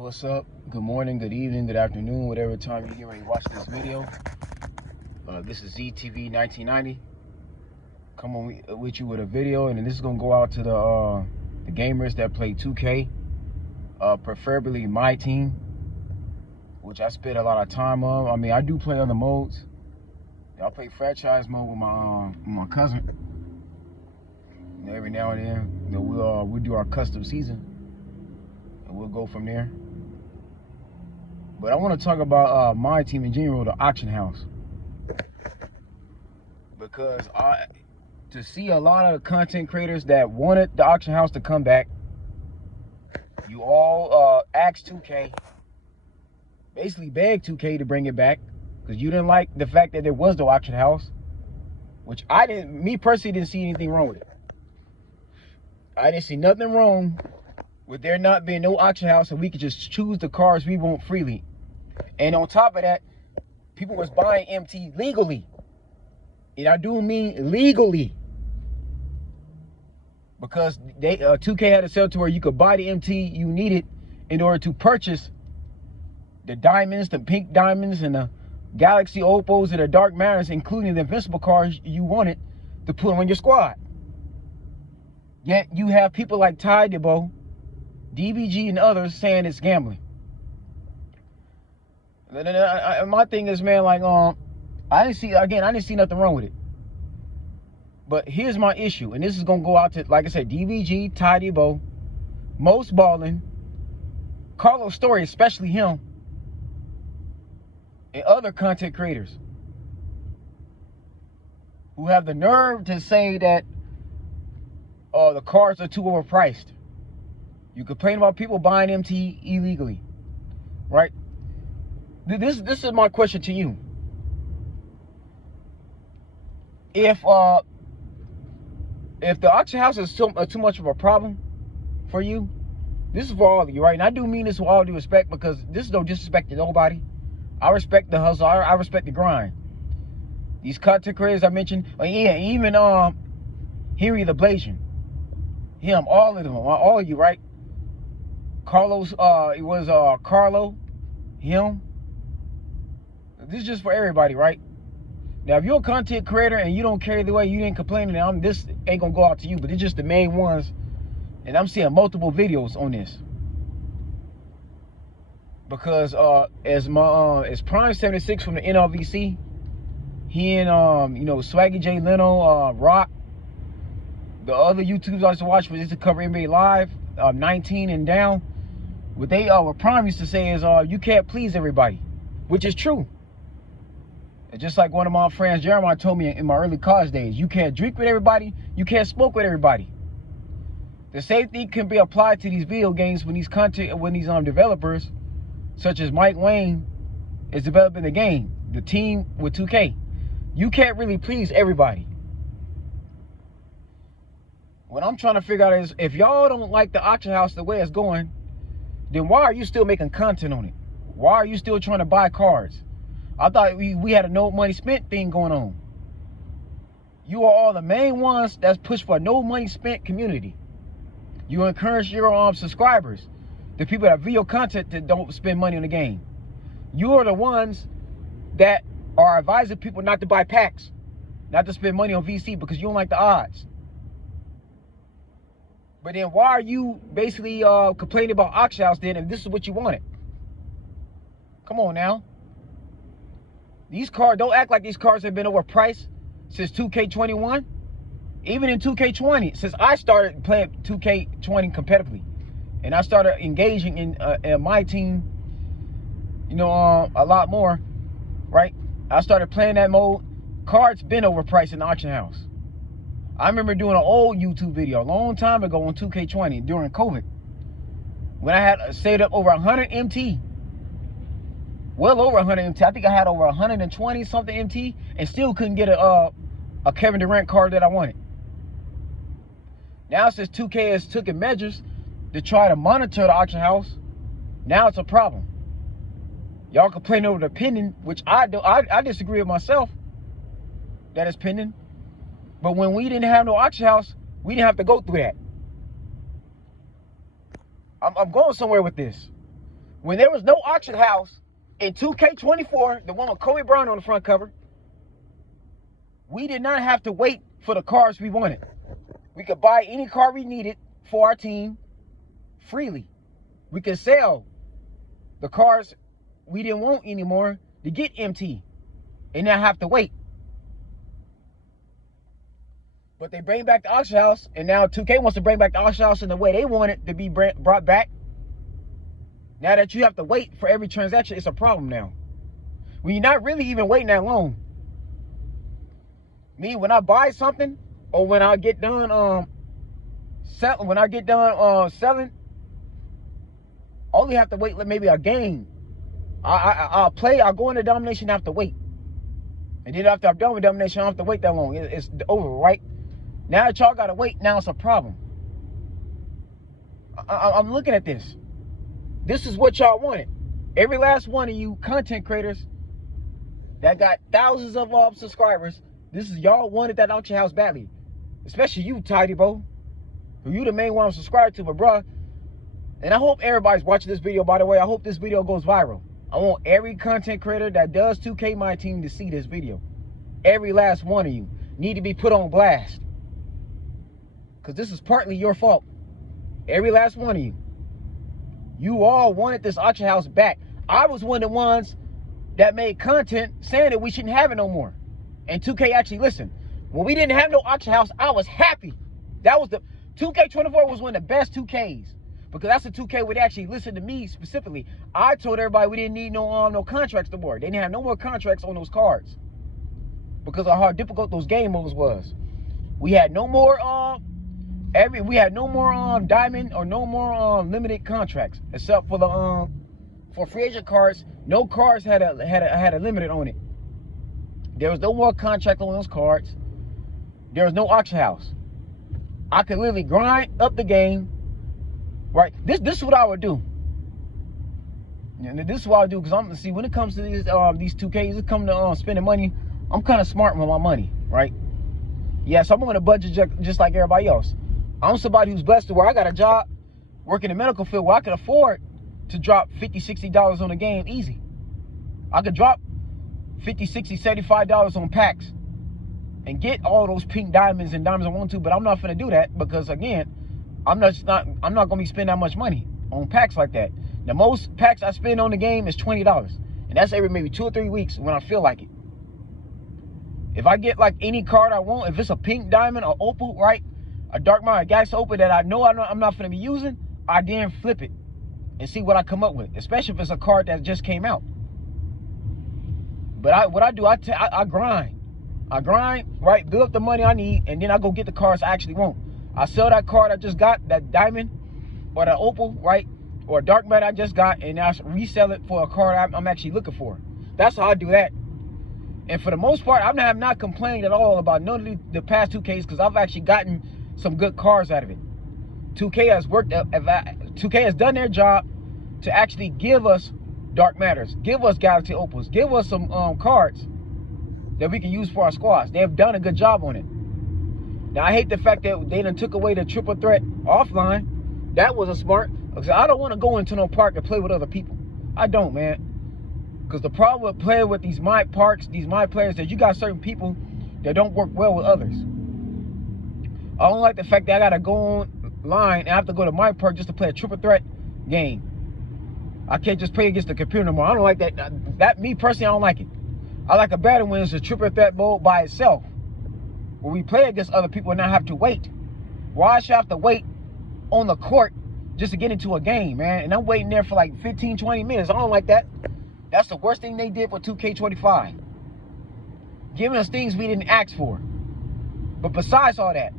What's up? Good morning, good evening, good afternoon, whatever time you get ready to watch this video. This is ZTV 1990. Come on with you with a video, and this is gonna go out to the gamers that play 2K, preferably Myteam, which I spend a lot of time on. I mean, I do play other modes. I play franchise mode with my cousin. Every now and then, we'll do our custom season, and we'll go from there. But I want to talk about Myteam in general, the auction house, because to see a lot of content creators that wanted the auction house to come back, you all asked 2K, basically begged 2K to bring it back, because you didn't like the fact that there was no auction house, which me personally didn't see anything wrong with it. I didn't see nothing wrong with there not being no auction house, and we could just choose the cars we want freely. And on top of that, people was buying MT legally. And I do mean legally. Because 2K had a sell to where you could buy the MT you needed in order to purchase the diamonds, the pink diamonds, and the Galaxy Opals, and the Dark Matters, including the invincible cars you wanted to put on your squad. Yet you have people like Ty Debo, DBG, and others saying it's gambling. My thing is, man, like, I didn't see nothing wrong with it. But here's my issue, and this is gonna go out to, like I said, DBG, Ty Debo, Most Ballin, Carlos Story, especially him, and other content creators who have the nerve to say that the cars are too overpriced. You complain about people buying MT illegally, right? This is my question to you. If the auction house is too much of a problem for you, this is for all of you, right? And I do mean this with all due respect, because this is no disrespect to nobody. I respect the hustle. I respect the grind. These content creators I mentioned, even Henry the Blasian, him, all of them, all of you, right? Carlos, it was Carlo, him. This is just for everybody, right? Now, if you're a content creator and you don't care the way, you didn't complain, and this ain't gonna go out to you, but it's just the main ones, and I'm seeing multiple videos on this. Because as Prime 76 from the NLVC, he and Swaggy J Leno, Rock, the other YouTubers I used to watch was just to cover NBA Live, 19 and down. What they Prime used to say is you can't please everybody, which is true. And just like one of my friends, Jeremiah, told me in my early college days, you can't drink with everybody, you can't smoke with everybody. The same thing can be applied to these video games when these developers, such as Mike Wayne, is developing the game, the team with 2K. You can't really please everybody. What I'm trying to figure out is, if y'all don't like the auction house the way it's going, then why are you still making content on it? Why are you still trying to buy cards? I thought we had a no money spent thing going on. You are all the main ones that's pushed for a no money spent community. You encourage your subscribers, the people that video content that don't spend money on the game. You are the ones that are advising people not to buy packs, not to spend money on VC, because you don't like the odds. But then why are you basically complaining about auction house then, if this is what you wanted? Come on now. These cars, don't act like these cars have been overpriced since 2K21. Even in 2K20, since I started playing 2K20 competitively, and I started engaging in Myteam, a lot more, right? I started playing that mode. Cards been overpriced in the auction house. I remember doing an old YouTube video a long time ago on 2K20 during COVID, when I had saved up over 100 MT. Well over 100 MT. I think I had over 120 something MT, and still couldn't get a Kevin Durant card that I wanted. Now, since 2K has taken measures to try to monitor the auction house, now it's a problem. Y'all complain over the pending, which I disagree with myself that it's pending. But when we didn't have no auction house, we didn't have to go through that. I'm going somewhere with this. When there was no auction house in 2K24, the one with Kobe Bryant on the front cover, we did not have to wait for the cars we wanted. We could buy any car we needed for our team freely. We could sell the cars we didn't want anymore to get MT and not have to wait. But they bring back the auction house, and now 2K wants to bring back the auction house in the way they want it to be brought back. Now that you have to wait for every transaction, it's a problem now. When you're not really even waiting that long. Me, when I buy something, or when I get done selling, I only have to wait maybe a game. I'll go into domination, I have to wait. And then after I'm done with domination, I don't have to wait that long. It's over, right? Now that y'all gotta wait, now it's a problem. I'm looking at this. This is what y'all wanted. Every last one of you content creators that got thousands of subscribers, this is y'all wanted that auction house badly. Especially you, Tidy Bro. You the main one I'm subscribed to, but bruh. And I hope everybody's watching this video, by the way. I hope this video goes viral. I want every content creator that does 2K Myteam to see this video. Every last one of you need to be put on blast. Because this is partly your fault. Every last one of you. You all wanted this auction house back. I was one of the ones that made content saying that we shouldn't have it no more. And 2K actually listened. When we didn't have no auction house, I was happy. That was the 2K24 was one of the best 2Ks. Because that's the 2K would actually listen to me specifically. I told everybody we didn't need no contracts no more. They didn't have no more contracts on those cards. Because of how difficult those game modes was. We had no more diamond or no more limited contracts, except for the for free agent cards. No cards had a limit on it. There was no more contract on those cards. There was no auction house. I could literally grind up the game. Right, this is what I would do. And this is what I do, because I'm see when it comes to these 2Ks, it comes to spending money. I'm kind of smart with my money, right? Yes, I'm on a budget just like everybody else. I'm somebody who's blessed to where I got a job, working in the medical field, where I can afford to drop $50, $60 on a game easy. I could drop $50, $60, $75 on packs and get all those pink diamonds and diamonds I want to, but I'm not gonna do that because again, I'm not gonna be spending that much money on packs like that. The most packs I spend on the game is $20, and that's every maybe 2 or 3 weeks when I feel like it. If I get like any card I want, if it's a pink diamond or opal, right, a dark matter, a gas opal that I know I'm not gonna be using, I then flip it and see what I come up with, especially if it's a card that just came out. But I grind. I grind, right, build up the money I need, and then I go get the cards I actually want. I sell that card I just got, that diamond or that opal, right, or a dark matter I just got, and I resell it for a card I'm actually looking for. That's how I do that. And for the most part, I'm not complaining at all about none of the past 2Ks because I've actually gotten some good cards out of it. 2K has done their job to actually give us dark matters, give us galaxy opals, give us some cards that we can use for our squads. They have done a good job on it. Now, I hate the fact that they done took away the triple threat offline. That wasn't smart. Because I don't want to go into no park and play with other people. I don't, man. Because the problem with playing with these my parks, these my players, that you got certain people that don't work well with others. I don't like the fact that I got to go online and I have to go to my park just to play a triple threat game. I can't just play against the computer no more. I don't like that. Me personally, I don't like it. I like a better when it's a triple threat mode by itself, where we play against other people and not have to wait. Why should I have to wait on the court just to get into a game, man? And I'm waiting there for like 15, 20 minutes. I don't like that. That's the worst thing they did for 2K25. Giving us things we didn't ask for. But besides all that,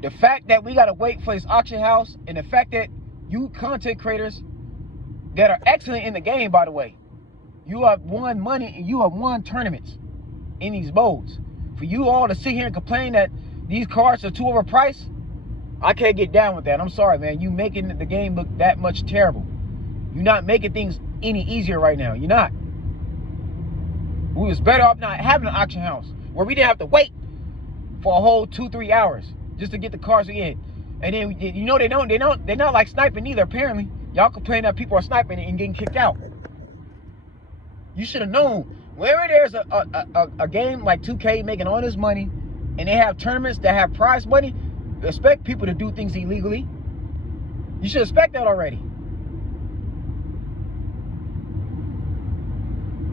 the fact that we got to wait for this auction house, and the fact that you content creators that are excellent in the game, by the way, you have won money and you have won tournaments in these modes. For you all to sit here and complain that these cards are too overpriced, I can't get down with that. I'm sorry, man. You making the game look that much terrible. You're not making things any easier right now. You're not. We was better off not having an auction house where we didn't have to wait for a whole 2-3 hours just to get the cards again. And then you know they're not like sniping either. Apparently, y'all complain that people are sniping and getting kicked out. You should have known. Wherever there's a game like 2K making all this money, and they have tournaments that have prize money, expect people to do things illegally. You should expect that already.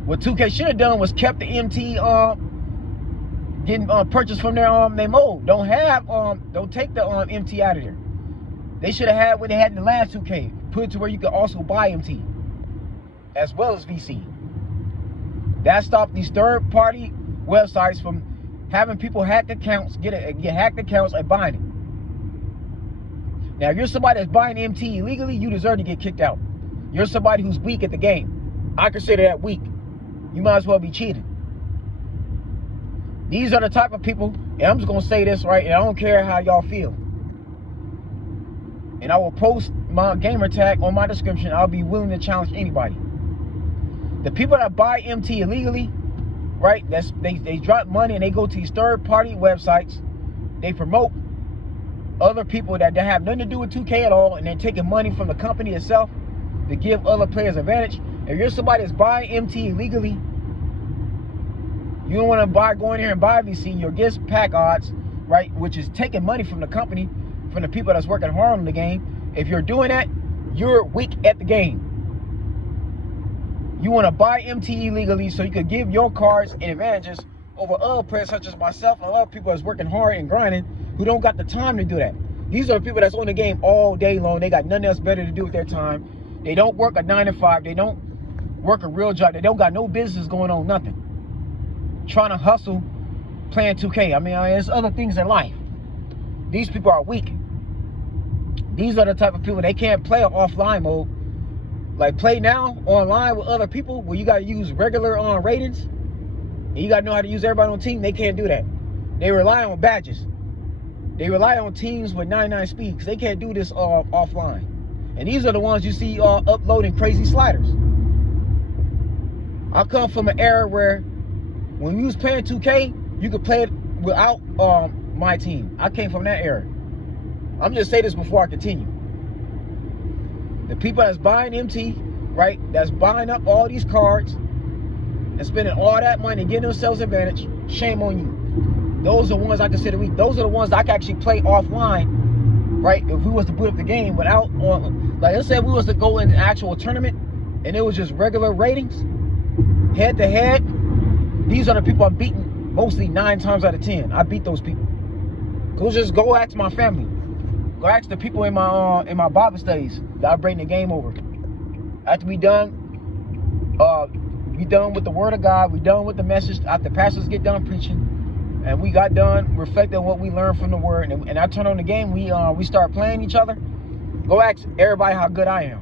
What 2K should have done was kept the MT getting purchased from their mode. Don't take the MT out of there. They should have had what they had in the last 2K. Put it to where you could also buy MT as well as VC. That stopped these third-party websites from having people hack accounts, get hacked accounts and buying it. Now, if you're somebody that's buying MT illegally, you deserve to get kicked out. You're somebody who's weak at the game. I consider that weak. You might as well be cheating. These are the type of people, and I'm just going to say this, right, and I don't care how y'all feel. And I will post my gamer tag on my description. I'll be willing to challenge anybody. The people that buy MT illegally, right, they drop money and they go to these third-party websites. They promote other people that have nothing to do with 2K at all, and they're taking money from the company itself to give other players advantage. If you're somebody that's buying MT illegally, you don't want to go in here and buy VC, your guest pack odds, right, which is taking money from the company, from the people that's working hard on the game. If you're doing that, you're weak at the game. You want to buy MT illegally so you could give your cards and advantages over other players such as myself and other people that's working hard and grinding who don't got the time to do that. These are the people that's on the game all day long. They got nothing else better to do with their time. They don't work a 9 to 5. They don't work a real job. They don't got no business going on, nothing. Trying to hustle, playing 2K. I mean, there's other things in life. These people are weak. These are the type of people, they can't play an offline mode. Like play now online with other people where you got to use regular ratings. And you got to know how to use everybody on the team. They can't do that. They rely on badges. They rely on teams with 99 speed because they can't do this offline. And these are the ones you see uploading crazy sliders. I come from an era where when you was playing 2K, you could play it without Myteam. I came from that era. I'm just saying this before I continue. The people that's buying MT, right, that's buying up all these cards and spending all that money and getting themselves advantage, shame on you. Those are the ones I consider weak. Those are the ones that I can actually play offline, right, if we was to boot up the game without, like let's say we was to go in an actual tournament and it was just regular ratings, head to head, these are the people I'm beating mostly 9 times out of 10. I beat those people. Just go ask my family. Go ask the people in my Bible studies that I bring the game over. After we done with the word of God, we done with the message, after pastors get done preaching, and we got done reflecting on what we learned from the word, and I turn on the game, we start playing each other. Go ask everybody how good I am.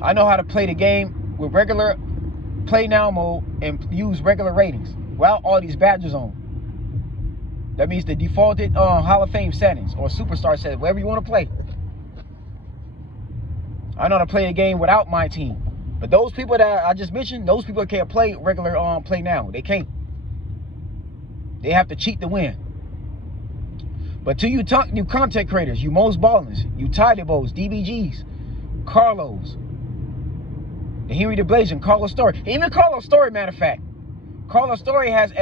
I know how to play the game with regular play now mode and use regular ratings without all these badges on. That means the defaulted Hall of Fame settings or Superstar settings, whatever you want to play. I know how to play a game without Myteam. But those people that I just mentioned, those people can't play regular play now. They can't. They have to cheat to win. But to you new content creators, you Most Ballers, you Tidebos, DBGs, Carlos, the Henry the Blazing, Carlos Story. Even Carlos Story, matter of fact. Carlos Story has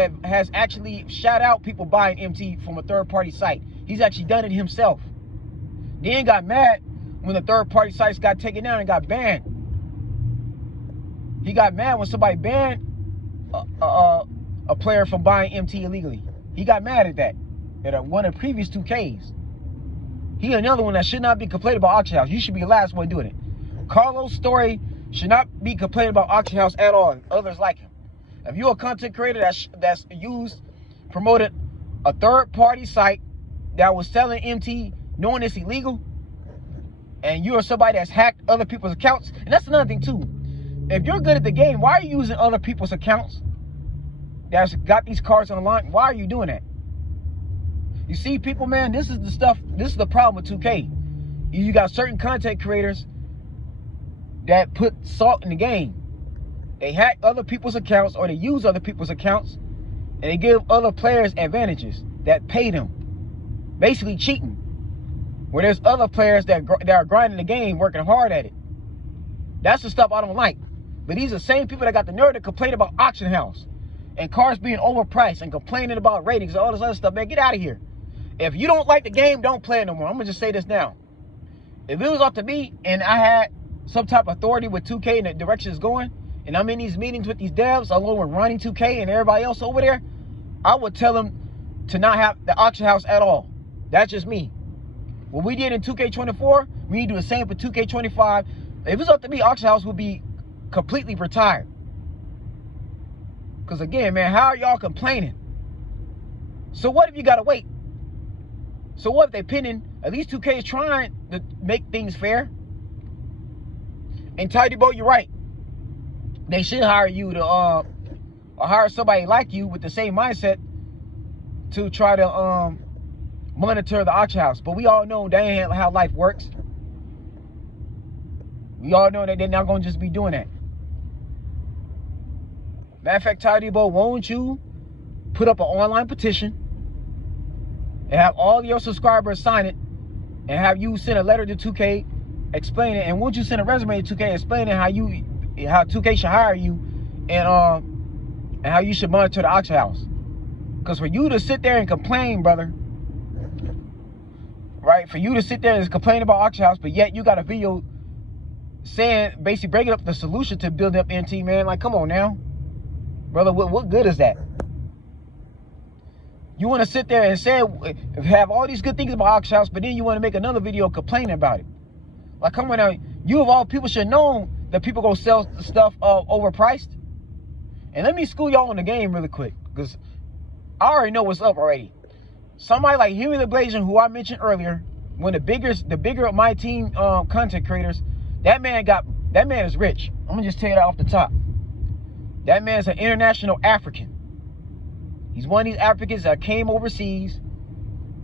actually shout out people buying MT from a third-party site. He's actually done it himself. Then got mad when the third-party sites got taken down and got banned. He got mad when somebody banned a player from buying MT illegally. He got mad at that. At one of the previous 2Ks. He another one that should not be complaining about auction house. You should be the last one doing it. Carlos Story should not be complaining about auction house at all, and others like him. If you're a content creator that's promoted a third-party site that was selling MT knowing it's illegal, and you're somebody that's hacked other people's accounts, and that's another thing too. If you're good at the game, why are you using other people's accounts that's got these cards online? Why are you doing that? You see, people, man, this is the stuff, this is the problem with 2K. You got certain content creators that put salt in the game. They hack other people's accounts or they use other people's accounts and they give other players advantages that pay them. basically cheating. Where there's other players that are grinding the game, working hard at it. That's the stuff I don't like. But these are the same people that got the nerve to complain about auction house and cars being overpriced and complaining about ratings and all this other stuff. Man, get out of here. If you don't like the game, don't play it no more. I'm going to just say this now. If it was up to me and I had some type of authority with 2K and the direction it's going, and I'm in these meetings with these devs along with Ronnie 2K and everybody else over there, I would tell them to not have the auction house at all. That's just me. What we did in 2K24, we need to do the same for 2K25. If it's up to me, auction house would be completely retired. Because again, man, how are y'all complaining? So what if you gotta wait? So what if they pinning? At least 2K is trying to make things fair. And Tidy Bo, you're right. They should hire you to or hire somebody like you with the same mindset to try to monitor the auction house. But we all know that ain't how life works. We all know that they're not gonna just be doing that. Matter of fact, Tidy Bo, won't you put up an online petition and have all your subscribers sign it and have you send a letter to 2K explaining it, and won't you send a resume to 2K explaining how 2K should hire you and how you should monitor the auction house. Because for you to sit there and complain, brother, right? For you to sit there and complain about auction house, but yet you got a video saying, basically breaking up the solution to building up NT, man. Like, come on now. Brother, what good is that? You want to sit there and say, have all these good things about auction house, but then you want to make another video complaining about it. Like, come on now. You of all people should have known that people gonna sell stuff overpriced. And let me school y'all on the game really quick, because I already know what's up already. Somebody like Huey the Blazing, who I mentioned earlier, one of the bigger of my team content creators, that man is rich. I'm gonna just tell you that off the top. That man's an international African. He's one of these Africans that came overseas,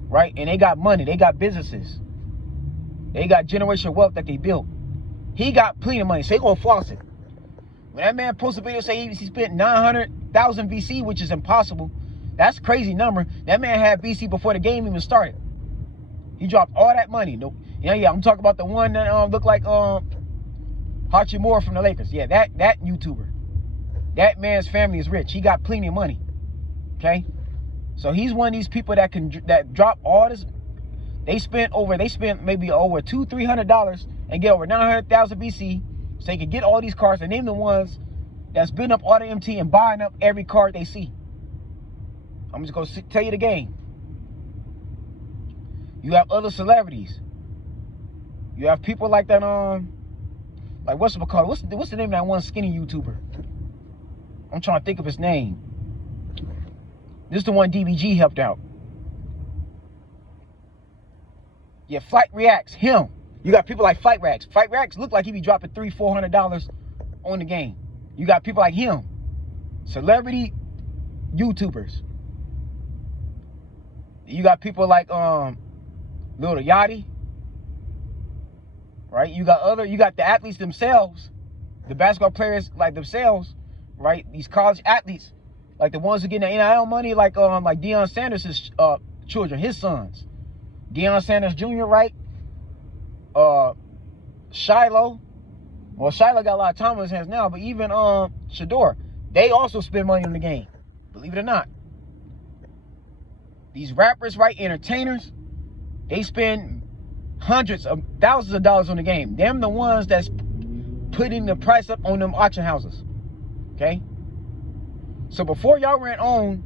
right? And they got money, they got businesses, they got generational wealth that they built. He got plenty of money, so they gonna floss it. When that man posts a video saying he spent 900,000 VC, which is impossible, that's a crazy number. That man had VC before the game even started. He dropped all that money. No, yeah, I'm talking about the one that looked like Hachimura from the Lakers. Yeah, that YouTuber. That man's family is rich. He got plenty of money. Okay, so he's one of these people that drop all this. They spent maybe over $200-300 and get over 900,000 BC, so they can get all these cars and name the ones that's building up auto MT and buying up every car they see. I'm just gonna tell you the game. You have other celebrities. You have people like that. Like what's it called? What's the name of that one skinny YouTuber? I'm trying to think of his name. This is the one DBG helped out. Yeah, Flight Reacts, him. You got people like Flight Reacts. Flight Reacts look like he be dropping $300-400 on the game. You got people like him. Celebrity YouTubers. You got people like Lil Yachty. Right? You got the athletes themselves, the basketball players like themselves, right? These college athletes, like the ones who get the NIL money, like Deion Sanders' children, his sons. Deion Sanders Jr., right? Shiloh. Well, Shiloh got a lot of time on his hands now, but even Shador, they also spend money on the game. Believe it or not. These rappers, right, entertainers, they spend hundreds of thousands of dollars on the game. Them the ones that's putting the price up on them auction houses. Okay? So before y'all ran on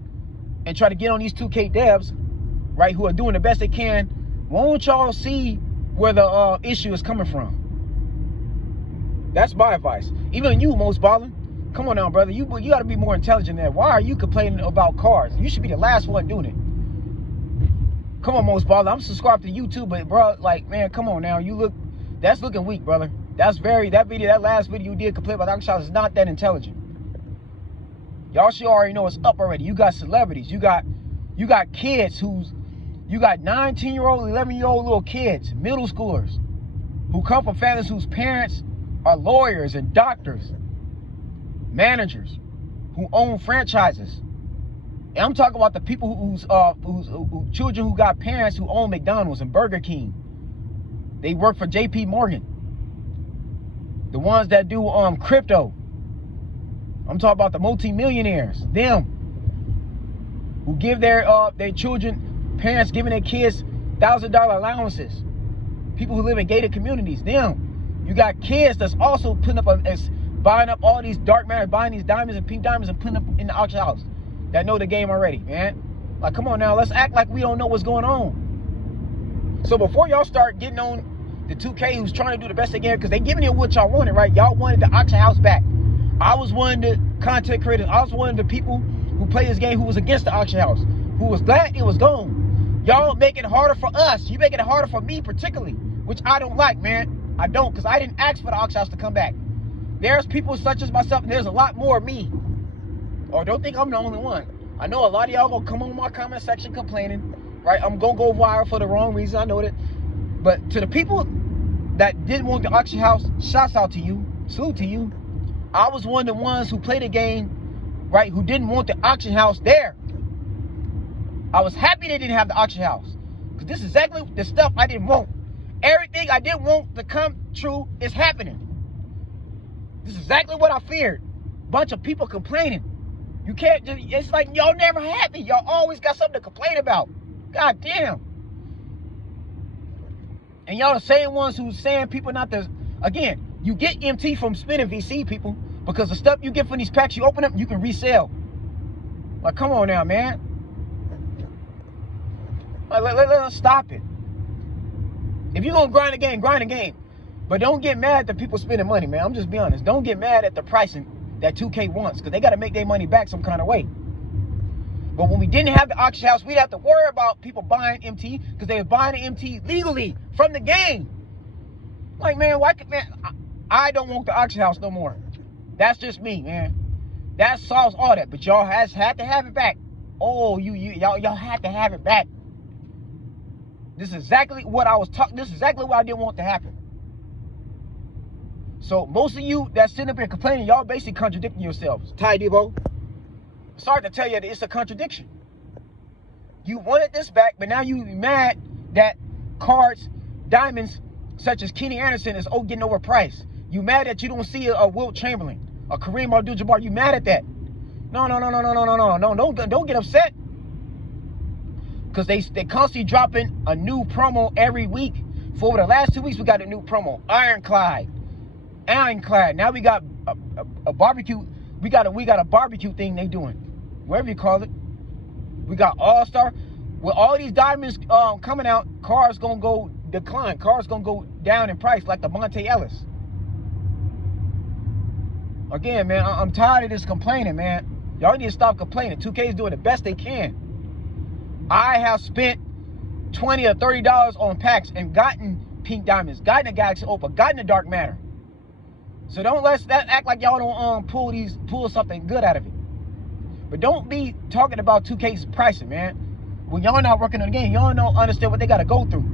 and try to get on these 2K devs, right, who are doing the best they can, won't y'all see where the issue is coming from? That's my advice. Even you, Most Ballin', come on now, brother. You got to be more intelligent than that. Why are you complaining about cars? You should be the last one doing it. Come on, Most Ballin'. I'm subscribed to you too, but bro, like, man, come on now. That's looking weak, brother. That last video you did complain about auction house is not that intelligent. Y'all should already know it's up already. You got celebrities. You got kids you got 19-year-old, 11-year-old little kids, middle schoolers, who come from families whose parents are lawyers and doctors, managers, who own franchises, And I'm talking about the people whose children who got parents who own McDonald's and Burger King. They work for JP Morgan. The ones that do crypto. I'm talking about the multi-millionaires. Them who give their children, parents giving their kids $1,000 allowances. People who live in gated communities. Them. You got kids that's also putting up buying up all these dark matter, buying these diamonds and pink diamonds and putting them in the auction house. That know the game already, man. Like, come on now, let's act like we don't know what's going on. So before y'all start getting on the 2K who's trying to do the best they can, because they giving you what y'all wanted, right? Y'all wanted the auction house back. I was one of the content creators. I was one of the people who played this game who was against the auction house, who was glad it was gone. Y'all make it harder for us. You making it harder for me particularly, which I don't like, man. I don't, because I didn't ask for the auction house to come back. There's people such as myself, and there's a lot more of me. Or don't think I'm the only one. I know a lot of y'all gonna come on my comment section complaining, right? I'm gonna go viral for the wrong reason, I know that. But to the people that didn't want the auction house, shouts out to you, salute to you. I was one of the ones who played the game, right, who didn't want the auction house there. I was happy they didn't have the auction house, because this is exactly the stuff I didn't want. Everything I didn't want to come true is happening. This is exactly what I feared. Bunch of people complaining. You can't just, it's like y'all never happy. Y'all always got something to complain about. God damn. And y'all the same ones who's saying people not to, again, you get MT from spinning VC, people, because the stuff you get from these packs, you open up, you can resell. Like, come on now, man. Like, let's stop it. If you're gonna grind the game, grind the game. But don't get mad at the people spending money, man. I'm just being honest. Don't get mad at the pricing that 2K wants, because they got to make their money back some kind of way. But when we didn't have the auction house, we'd have to worry about people buying MT, because they were buying the MT legally from the game. Like, man, why could, man, I don't want the auction house no more. That's just me, man. That solves all that. But y'all had to have it back. Oh, y'all had to have it back. This is exactly what I was talking. This is exactly what I didn't want to happen. So most of you that sitting up here complaining, y'all basically contradicting yourselves. Ty Debo, sorry to tell you that it's a contradiction. You wanted this back, but now you mad that cards, diamonds, such as Kenny Anderson is getting overpriced. You mad that you don't see a Wilt Chamberlain, a Kareem Abdul-Jabbar. You mad at that? No, don't get upset. Because they constantly dropping a new promo every week. For over the last 2 weeks, we got a new promo. Ironclad. Now we got a barbecue. We got a barbecue thing they doing, whatever you call it. We got All-Star. With all these diamonds coming out, cars gonna go decline. Cars gonna go down in price, like the Monte Ellis. Again, man, I'm tired of this complaining, man. Y'all need to stop complaining. 2K is doing the best they can. I have spent $20 or $30 on packs and gotten pink diamonds, gotten a Galaxy Opal, gotten a dark matter. So don't let's act like y'all don't pull something good out of it. But don't be talking about 2K's pricing, man. When y'all not working on the game, y'all don't understand what they gotta go through.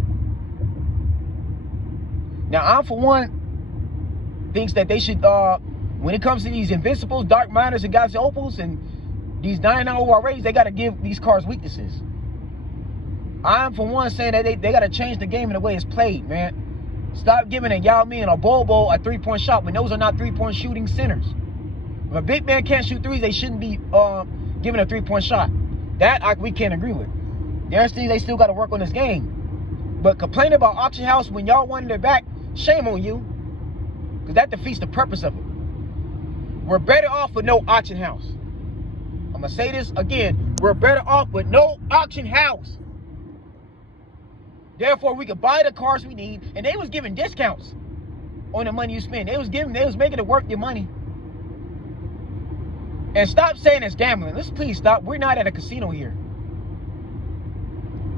Now, I for one thinks that they should when it comes to these Invincibles, Dark Miners, and Galaxy Opals, and these 99 ORAs, they gotta give these cards weaknesses. I'm for one saying that they gotta change the game in the way it's played, man. Stop giving a Yao Ming and a Bobo a three-point shot when those are not three-point shooting centers. If a big man can't shoot threes, they shouldn't be given a three-point shot. That we can't agree with. There's things they still got to work on this game. But complaining about auction house when y'all wanted it back, shame on you. Because that defeats the purpose of it. We're better off with no auction house. I'm going to say this again. We're better off with no auction house. Therefore, we could buy the cars we need, and they was giving discounts on the money you spend. They was making it worth your money. And stop saying it's gambling. Let's please stop. We're not at a casino here.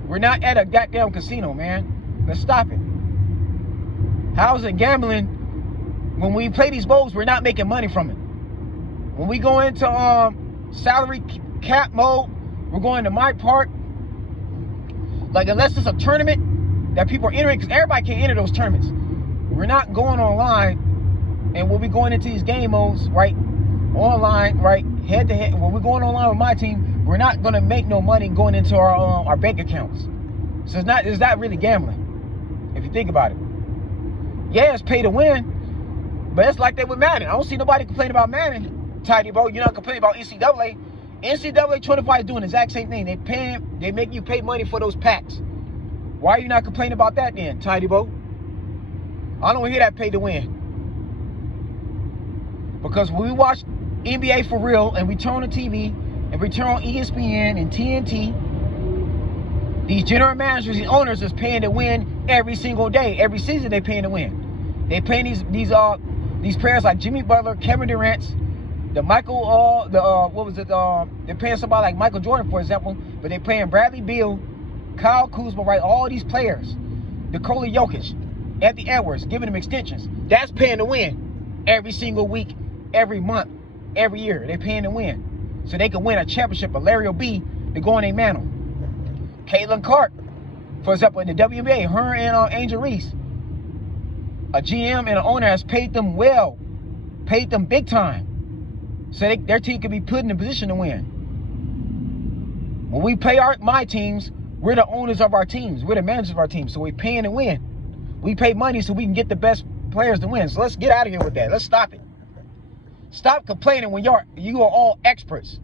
We're not at a goddamn casino, man. Let's stop it. How's it gambling? When we play these bowls, we're not making money from it. When we go into salary cap mode, we're going to my part. Like, unless it's a tournament that people are entering, because everybody can't enter those tournaments. We're not going online, and we'll be going into these game modes, right? Online, right? Head to head. When we're going online with my team, we're not gonna make no money going into our bank accounts. So it's not really gambling, if you think about it. Yeah, it's pay to win, but it's like that with Madden. I don't see nobody complain about Madden, Tidy Bro. You're not complaining about NCAA. NCAA 25 is doing the exact same thing. They make you pay money for those packs. Why are you not complaining about that then, Tidy Bro? I don't hear that pay to win. Because when we watch NBA for real and we turn on the TV and we turn on ESPN and TNT, these general managers and owners is paying to win every single day. Every season they paying to win. They paying these players like Jimmy Butler, Kevin Durant, they're paying somebody like Michael Jordan, for example, but they're paying Bradley Beal, Kyle Kuzma, right? All these players, Nikola Jokic, Anthony Edwards, giving them extensions. That's paying to win every single week, every month, every year. They're paying to win. So they can win a championship, a Larry O'B to go on their mantle. Caitlin Clark, for example, in the WNBA, her and Angel Reese, a GM and an owner has paid them well, paid them big time. So their team can be put in a position to win. When we pay my teams, we're the owners of our teams. We're the managers of our teams. So we're paying to win. We pay money so we can get the best players to win. So let's get out of here with that. Let's stop it. Stop complaining when you are all experts.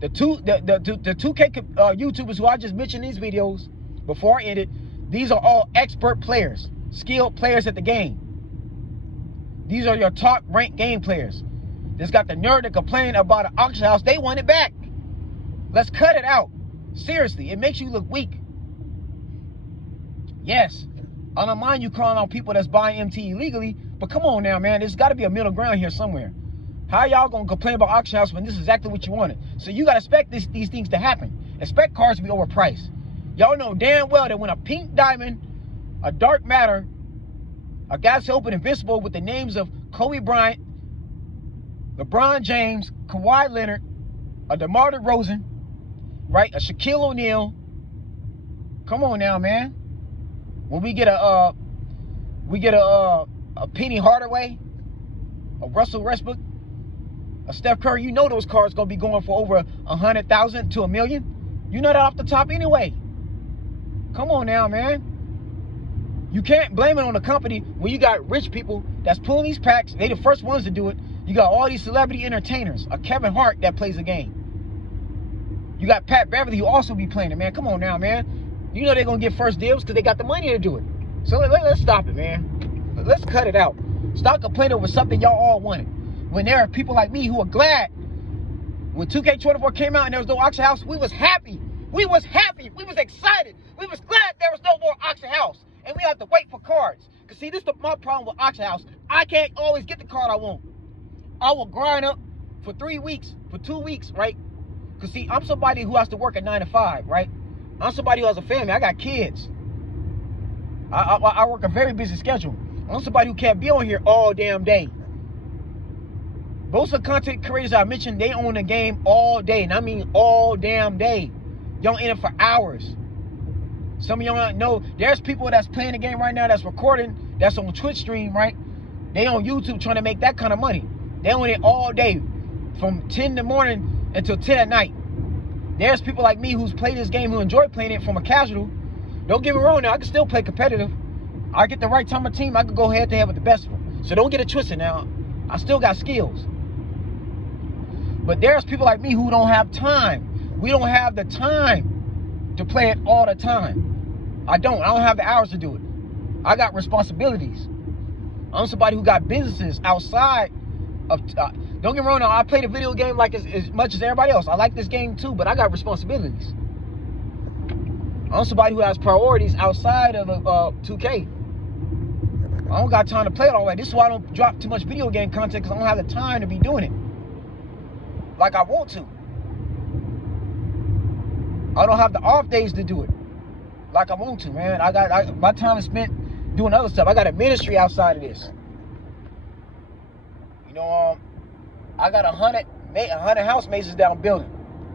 The 2K YouTubers who I just mentioned in these videos before I ended, these are all expert players, skilled players at the game. These are your top ranked game players. That's got the nerve to complain about an auction house. They want it back. Let's cut it out. Seriously, it makes you look weak. Yes, I don't mind you calling out people that's buying MT illegally, but come on now, man. There's got to be a middle ground here somewhere. How y'all gonna complain about auction house when this is exactly what you wanted? So you gotta expect these things to happen. Expect cars to be overpriced. Y'all know damn well that when a pink diamond, a dark matter, a Galaxy Open Invincible with the names of Kobe Bryant, LeBron James, Kawhi Leonard, a DeMar DeRozan, right? A Shaquille O'Neal. Come on now, man. When we get a Penny Hardaway, a Russell Westbrook, a Steph Curry, you know those cars gonna be going for over 100,000 to $1 million. You know that off the top anyway. Come on now, man. You can't blame it on the company when you got rich people that's pulling these packs. They the first ones to do it. You got all these celebrity entertainers, a Kevin Hart that plays the game. You got Pat Beverly who also be playing it, man. Come on now, man. You know they're gonna get first dibs because they got the money to do it. So let's stop it, man. Let's cut it out. Stop complaining over something y'all all wanted. When there are people like me who are glad when 2K24 came out and there was no auction house, we was happy. We was happy. We was excited. We was glad there was no more auction house. And we had to wait for cards. Because see, this is my problem with auction house. I can't always get the card I want. I will grind up for 3 weeks, for 2 weeks, right? Because see, I'm somebody who has to work at 9 to 5, right? I'm somebody who has a family. I got kids. I work a very busy schedule. I'm somebody who can't be on here all damn day. Most of the content creators I mentioned, they own the game all day. And I mean all damn day. Y'all in it for hours. Some of y'all don't know, there's people that's playing the game right now that's recording, that's on Twitch stream, right? They on YouTube trying to make that kind of money. They own it all day, from 10 in the morning until 10 at night. There's people like me who's played this game, who enjoy playing it from a casual. Don't get me wrong now, I can still play competitive. I get the right time of team, I can go head to head with the best of them. So don't get it twisted now. I still got skills. But there's people like me who don't have time. We don't have the time to play it all the time. I don't have the hours to do it. I got responsibilities. I'm somebody who got businesses outside of, don't get me wrong now, I play the video game like as much as everybody else. I like this game too, but I got responsibilities. I'm somebody who has priorities outside of 2K. I don't got time to play it all the way. This is why I don't drop too much video game content, because I don't have the time to be doing it like I want to. I don't have the off days to do it like I want to, man. My time is spent doing other stuff. I got a ministry outside of this. You know, I got 100 housemates that I'm building.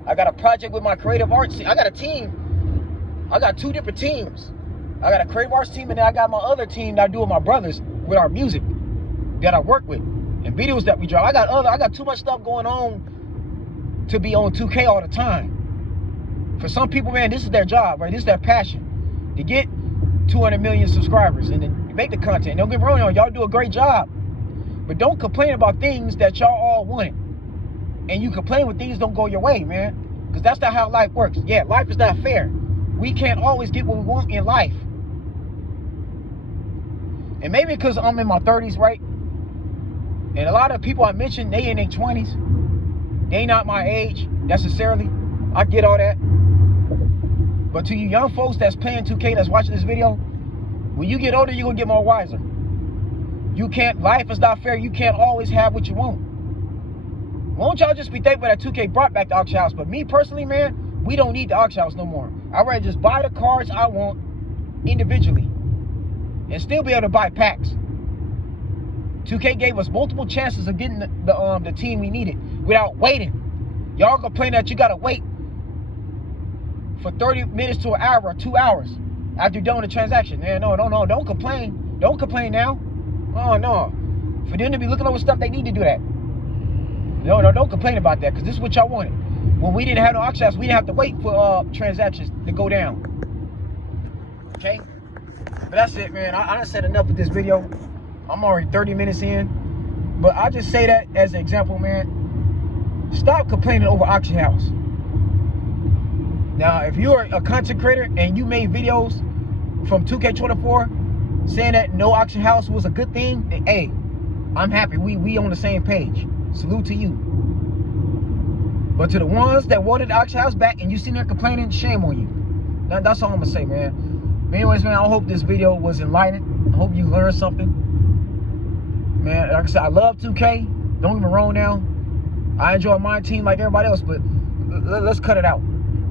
I got a project with my creative arts team. I got a team. I got 2 different teams. I got a creative arts team, and then I got my other team that I do with my brothers with our music that I work with and videos that we drop. I got too much stuff going on to be on 2K all the time. For some people, man, this is their job, right? This is their passion, to get 200 million subscribers and then make the content. Don't get me wrong, y'all do a great job. But don't complain about things that y'all all wanted. And you complain when things don't go your way, man. Because that's not how life works. Yeah, life is not fair. We can't always get what we want in life. And maybe because I'm in my 30s, right? And a lot of people I mentioned, they in their 20s. They not my age necessarily. I get all that. But to you young folks that's playing 2K, that's watching this video, when you get older, you're going to get more wiser. You can't, life is not fair. You can't always have what you want. Won't y'all just be thankful that 2K brought back the auction house? But me personally, man, we don't need the auction house no more. I'd rather just buy the cards I want individually and still be able to buy packs. 2K gave us multiple chances of getting the team we needed without waiting. Y'all complain that you got to wait for 30 minutes to an hour or 2 hours after you're done with the transaction. Man, no, don't complain. Don't complain now. Oh, no. For them to be looking over stuff, they need to do that. No, don't complain about that, because this is what y'all wanted. When we didn't have no auction house, we didn't have to wait for transactions to go down. Okay? But that's it, man. I done said enough of this video. I'm already 30 minutes in. But I just say that as an example, man. Stop complaining over auction house. Now, if you're a content creator and you made videos from 2K24 saying that no auction house was a good thing, then, hey, I'm happy. We on the same page. Salute to you. But to the ones that wanted the auction house back and you sitting there complaining, shame on you. That's all I'm gonna say, man. But anyways, man, I hope this video was enlightening. I hope you learned something. Man, like I said, I love 2K. Don't get me wrong now. I enjoy Myteam like everybody else, but let's cut it out.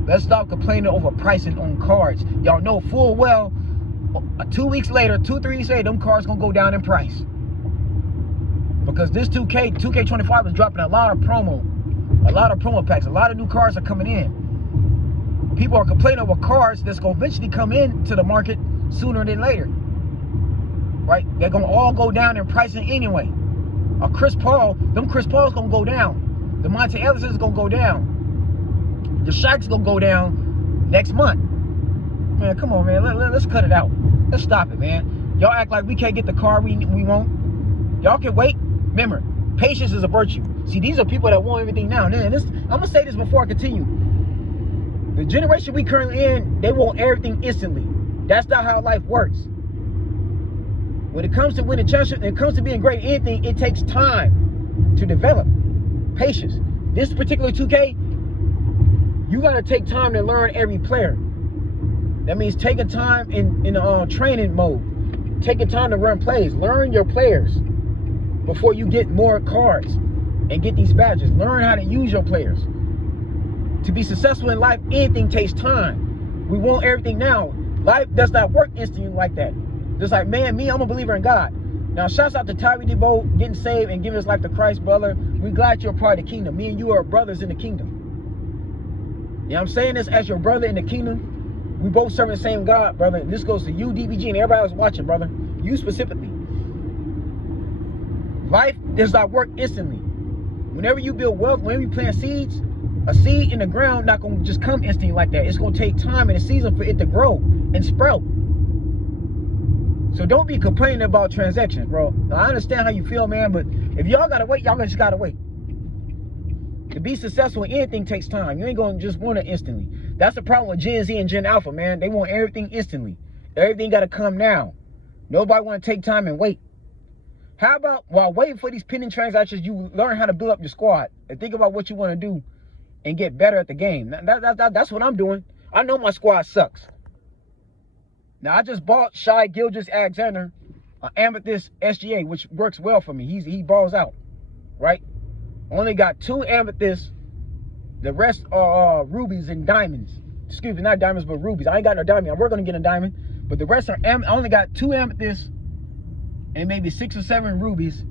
Let's stop complaining over pricing on cards. Y'all know full well 2 weeks later, 2-3 weeks later, them cards gonna go down in price. Because this 2K25 is dropping a lot of promo packs. A lot of new cards are coming in. People are complaining over cards that's gonna eventually come into the market sooner than later. Right? They're gonna all go down in pricing anyway. Chris Paul's gonna go down. The Monte Ellis is gonna go down. The Shaq's gonna go down next month. Man, come on, man. Let's cut it out. Let's stop it, man. Y'all act like we can't get the car we want. Y'all can wait. Remember, patience is a virtue. See, these are people that want everything now. I'm gonna say this before I continue. The generation we currently in, they want everything instantly. That's not how life works. When it comes to winning championship, when it comes to being great at anything, it takes time to develop. Patience. This particular 2K, you gotta take time to learn every player. That means taking time in training mode, taking time to run plays, learn your players before you get more cards and get these badges. Learn how to use your players. To be successful in life, anything takes time. We want everything now. Life does not work instantly like that. Just like, man, I'm a believer in God. Now, shouts out to Tyree Debo getting saved and giving his life to Christ, brother. We're glad you're a part of the kingdom. Me and you are brothers in the kingdom. Yeah, I'm saying this as your brother in the kingdom. We both serve the same God, brother. And this goes to you, DBG, and everybody else watching, brother. You specifically. Life does not work instantly. Whenever you build wealth, whenever you plant seeds, a seed in the ground not going to just come instantly like that. It's going to take time and a season for it to grow and sprout. So don't be complaining about transactions, bro. Now, I understand how you feel, man, but if y'all got to wait, y'all just got to wait. To be successful in anything takes time. You ain't going to just want it instantly. That's the problem with Gen Z and Gen Alpha, man. They want everything instantly. Everything got to come now. Nobody want to take time and wait. How about while waiting for these pending transactions, you learn how to build up your squad and think about what you want to do and get better at the game. That's what I'm doing. I know my squad sucks. Now, I just bought Shai Gilgeous-Alexander, an Amethyst SGA, which works well for me. He balls out, right? Only got 2 Amethysts. The rest are rubies and diamonds. Excuse me, not diamonds, but rubies. I ain't got no diamond. I'm working to get a diamond. But the rest are, I only got 2 Amethysts and maybe 6 or 7 rubies.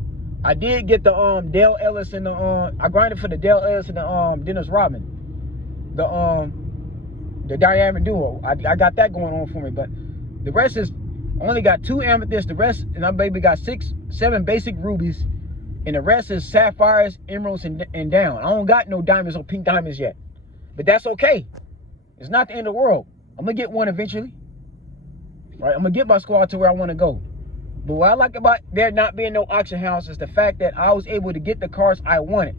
I did get the Dale Ellis and the I grinded for the Dale Ellis and the Dennis Rodman. The Diamond Duo. I got that going on for me, but the rest is, I only got 2 amethysts, the rest, and I maybe got 6, 7 basic rubies, and the rest is sapphires, emeralds, and down. I don't got no diamonds or pink diamonds yet, but that's okay. It's not the end of the world. I'm gonna get one eventually. Right? I'm gonna get my squad to where I want to go. But what I like about there not being no auction house is the fact that I was able to get the cars I wanted.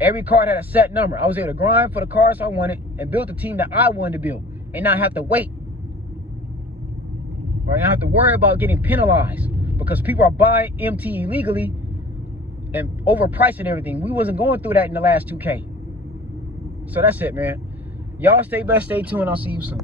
Every card had a set number. I was able to grind for the cars I wanted and build the team that I wanted to build, and not have to wait. Right? Not have to worry about getting penalized because people are buying MT illegally and overpricing everything. We wasn't going through that in the last 2K. So that's it, man. Y'all stay blessed, stay tuned. I'll see you soon.